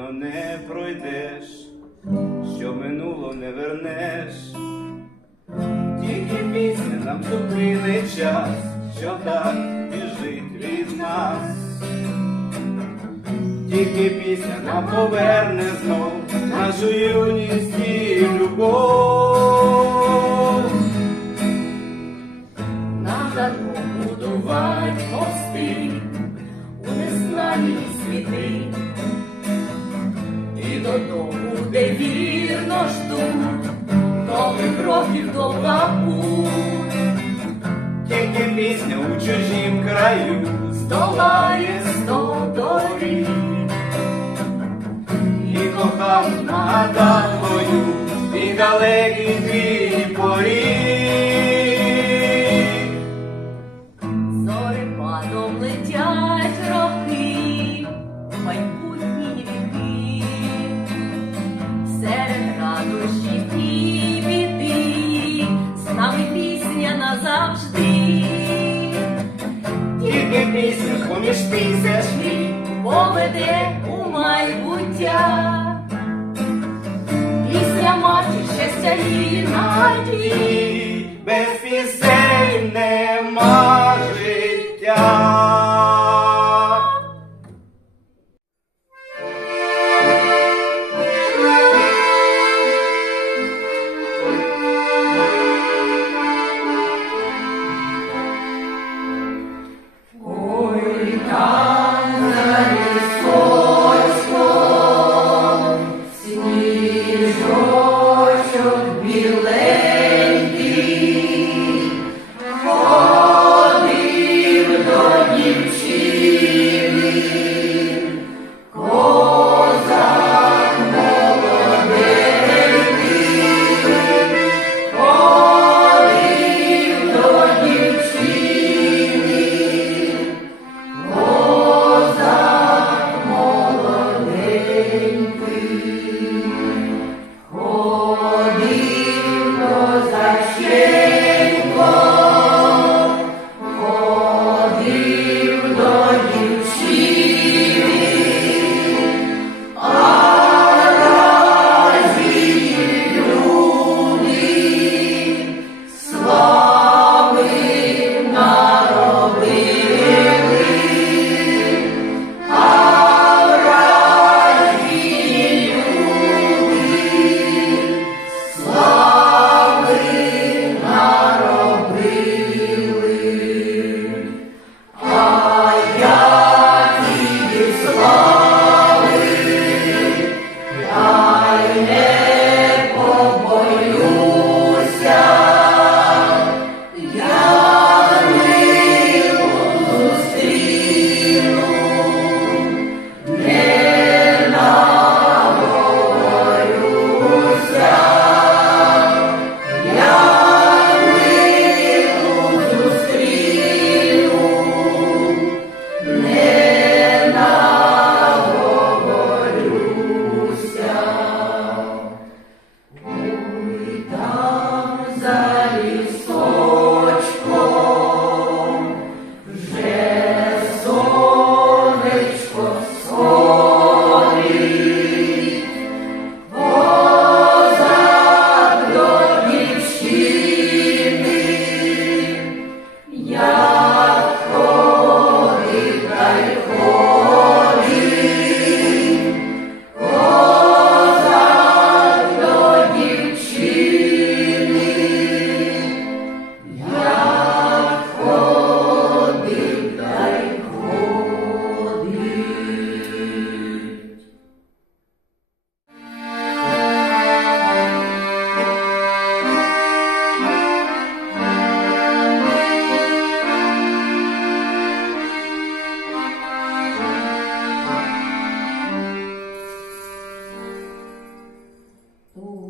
пройдено, не пройдеш, що минуло не вернеш, тільки пісня нам зупинить час, що так біжить від нас. Тільки пісня нам поверне знов нашу юність і любов. Надо будувати мости у незнані світи, додому, де вірно ждуть, нових років довга путь, Тільки пісня у чужім краю здолає сто доріг, і кохав нагадав твою і далекий твій поріг. Поведе у майбуття. Пісня матір щастя її надії. без пісень нема життя. Ooh.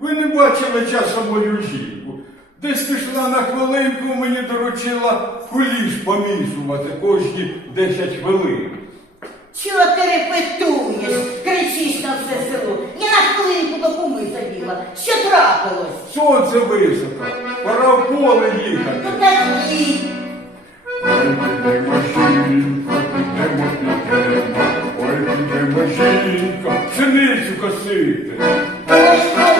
Ви не бачили часом мою жінку. Десь пішла на хвилинку, мені доручила куліш помісувати кожні 10 хвилин. Чого ти репетуєш? Кричиш на все село. Я на хвилинку до куми забігла. Що трапилось? Сонце високо, пора в поле їхати. Та ні. Ну так і. Пшеницю косити. Ой, ой,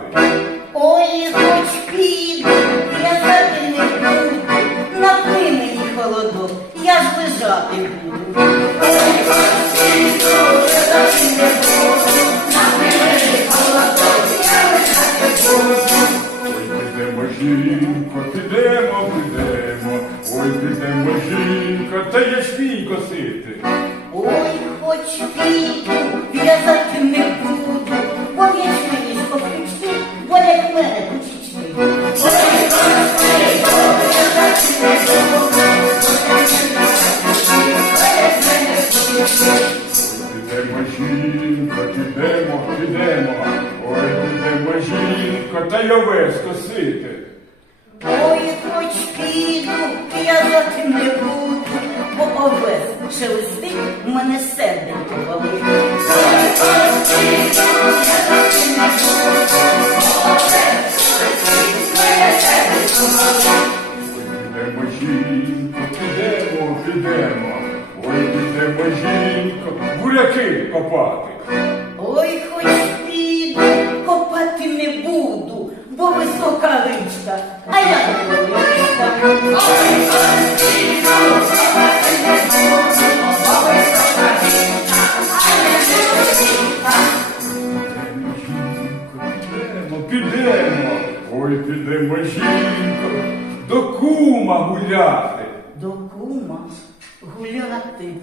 боженько, буряки копати. Ой, хоч піду, копати не буду, бо висока річка, а я не Підемо, підемо, ой, підемо жінко, до кума гуляти. До кума гуляти.